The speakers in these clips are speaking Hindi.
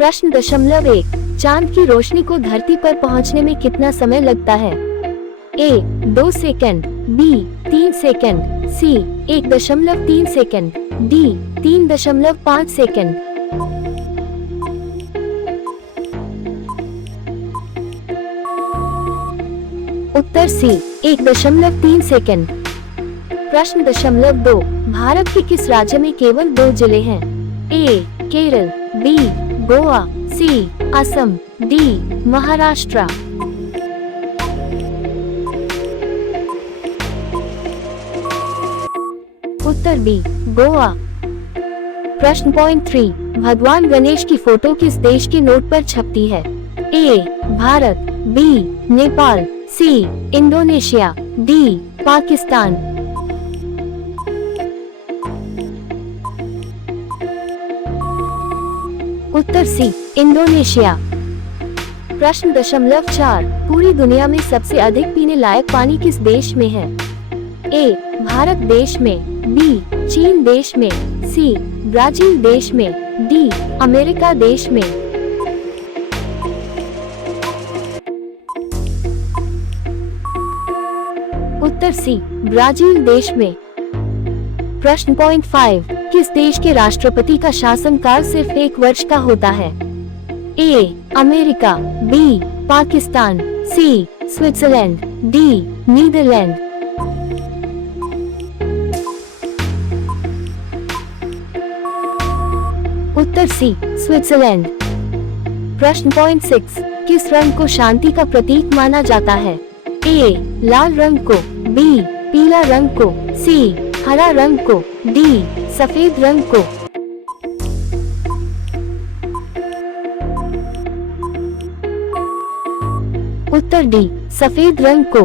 प्रश्न दशमलव 1, चांद की रोशनी को धरती पर पहुंचने में कितना समय लगता है? ए 2 सेकंड, बी 3 सेकंड, सी 1.3 सेकंड, डी 3.5 सेकंड। उत्तर सी 1.3 सेकंड। प्रश्न दशमलव 2, भारत के किस राज्य में केवल 2 जिले हैं? ए केरल, बी गोवा, सी असम, डी महाराष्ट्र। उत्तर बी गोवा। प्रश्न पॉइंट 3, भगवान गणेश की फोटो किस देश के नोट पर छपती है? A Bharat, B Nepal, C Indonesia, D Pakistan. उत्तर सी इंडोनेशिया। प्रश्न दशमलव 4, पूरी दुनिया में सबसे अधिक पीने लायक पानी किस देश में है? ए भारत देश में, बी चीन देश में, सी ब्राजील देश में, डी अमेरिका देश में। उत्तर सी ब्राजील देश में। प्रश्न पॉइंट 5, किस देश के राष्ट्रपति का शासनकाल सिर्फ 1 वर्ष का होता है? A America, B Pakistan, C Switzerland, D Netherland. उत्तर सी स्विट्जरलैंड। प्रश्न पॉइंट 6, किस रंग को शांति का प्रतीक माना जाता है? ए लाल रंग को, बी पीला रंग को, सी हरा रंग को, डी सफेद रंग को। उत्तर डी सफेद रंग को।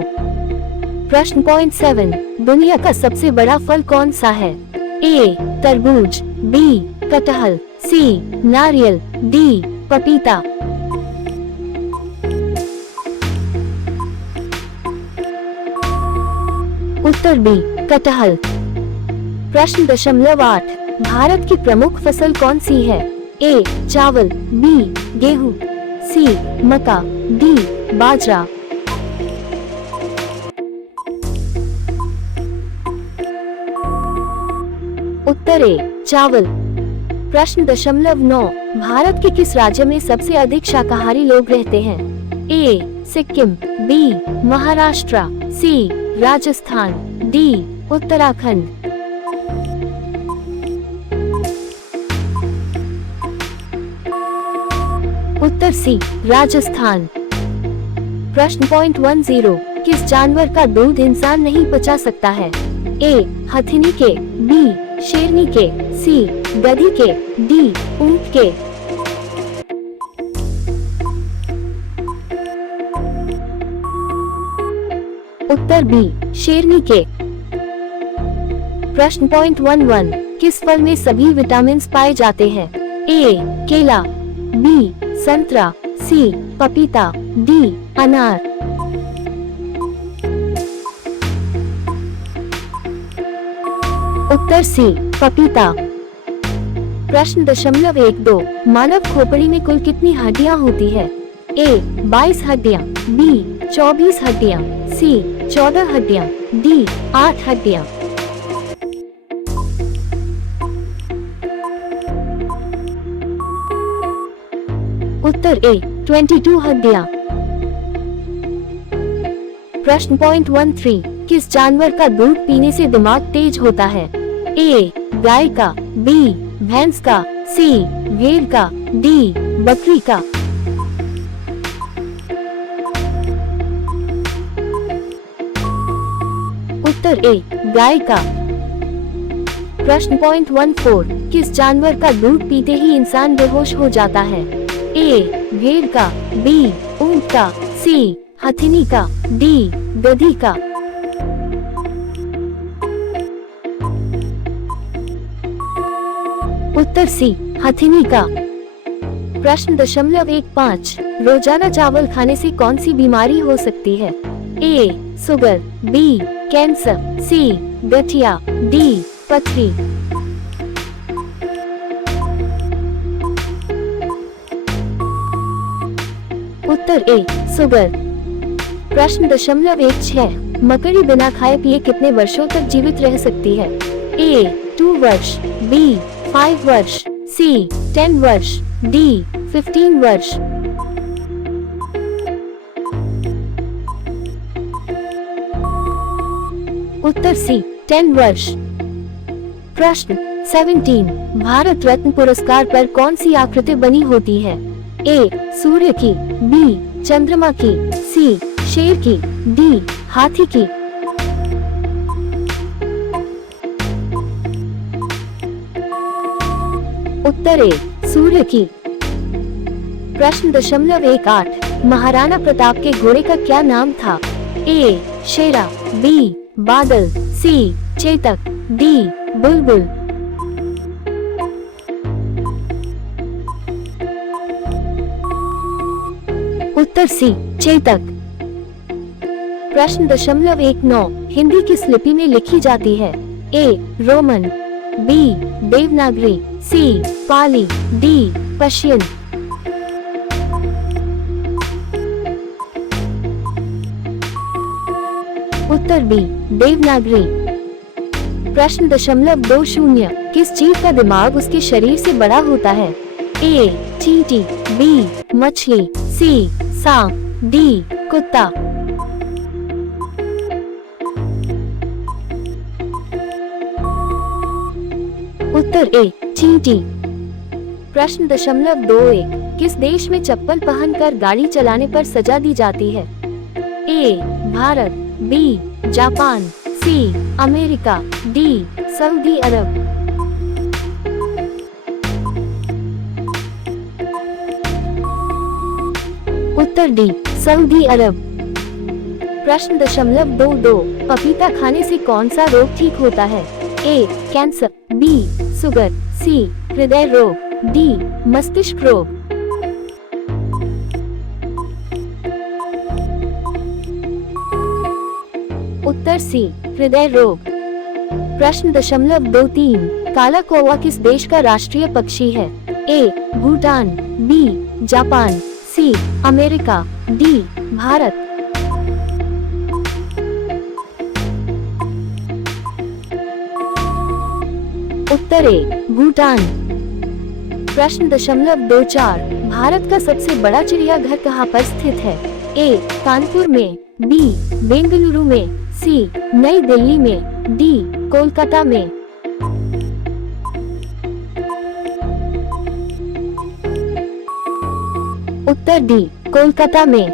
प्रश्न पॉइंट 7, दुनिया का सबसे बड़ा फल कौन सा है? ए तरबूज, बी कटहल, सी नारियल, डी पपीता। उत्तर बी कटहल। प्रश्न दशमलव 8, भारत की प्रमुख फसल कौन सी है? ए चावल, बी गेहूं, सी मक्का, डी बाजरा। उत्तर ए चावल। प्रश्न दशमलव 9, भारत के किस राज्य में सबसे अधिक शाकाहारी लोग रहते हैं? ए सिक्किम, बी महाराष्ट्र, सी राजस्थान, डी उत्तराखंड। उत्तर सी राजस्थान। प्रश्न पॉइंट 10, किस जानवर का दूध इंसान नहीं पचा सकता है? ए हथिनी के, बी शेरनी के, सी गधी के, डी ऊंट के। उत्तर बी शेरनी के। प्रश्न पॉइंट 11, किस फल में सभी विटामिन पाए जाते हैं? ए केला, बी संतरा, सी पपीता, डी अनार। उत्तर सी पपीता। प्रश्न दशमलव 1-2, मानव खोपड़ी में कुल कितनी हड्डियां होती है? ए 22 हड्डियां, बी 24 हड्डियां, सी 14 हड्डियां, डी 8 हड्डियां। उत्तर ए 22 हड्डियां। प्रश्न पॉइंट 13, किस जानवर का दूध पीने से दिमाग तेज होता है? ए गाय का, बी भैंस का, सी भेड़ का, डी बकरी का। उत्तर ए गाय का। प्रश्न पॉइंट 14, किस जानवर का दूध पीते ही इंसान बेहोश हो जाता है? ए भेड़ का, बी ऊंट का, सी हथिनी का, डी गधी का। उत्तर सी हथिनी का। प्रश्न दशमलव 1-5, रोजाना चावल खाने से कौन सी बीमारी हो सकती है? ए शुगर, बी कैंसर, सी गठिया, डी पथरी। उत्तर ए सुगर। प्रश्न 0.16 मकड़ी बिना खाए पिए कितने वर्षों तक जीवित रह सकती है? ए 2 वर्ष, बी 5 वर्ष, सी 10 वर्ष, डी 15 वर्ष। उत्तर सी 10 वर्ष। प्रश्न 17 भारत रत्न पुरस्कार पर कौन सी आकृति बनी होती है? ए सूर्य की, बी चंद्रमा की, सी शेर की, डी हाथी की। उत्तर ए सूर्य की। प्रश्न 0.18 महाराणा प्रताप के घोड़े का क्या नाम था? ए शेरा, बी बादल, सी चेतक, डी बुलबुल। उत्तर सी चेतक। प्रश्न 0.19 हिंदी किस लिपि में लिखी जाती है? ए रोमन, बी देवनागरी, सी पाली, डी पर्शियन। उत्तर बी देवनागरी। प्रश्न 0.20 किस जीव का दिमाग उसके शरीर से बड़ा होता है? ए चींटी, बी मछली, सी सांप, डी कुत्ता। उत्तर ए चींटी। प्रश्न 0.21 किस देश में चप्पल पहनकर गाड़ी चलाने पर सजा दी जाती है? A Bharat, B Japan, C America, D Saudi Arab. उत्तर डी सऊदी अरब। प्रश्न 0.22 पपीता खाने से कौन सा रोग ठीक होता है? ए कैंसर, बी शुगर, सी हृदय रोग, डी मस्तिष्क रोग। उत्तर सी हृदय रोग। प्रश्न 0.23 काला कौवा किस देश का राष्ट्रीय पक्षी है? A Bhutan, B Japan, C America, D Bharat. उत्तर ए भूटान। प्रश्न 0.24 भारत का सबसे बड़ा चिड़ियाघर कहाँ पर स्थित है? ए कानपुर में, बी बेंगलुरु में, सी नई दिल्ली में, डी कोलकाता में। उत्तर डी कोलकाता में।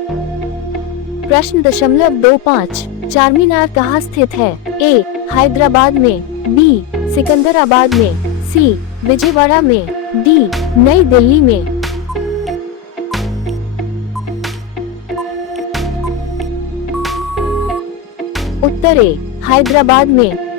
प्रश्न 0.25 चारमीनार कहाँ स्थित है? ए हैदराबाद में, बी सिकंदराबाद में, सी विजयवाड़ा में, डी नई दिल्ली में। उत्तर ए हैदराबाद में।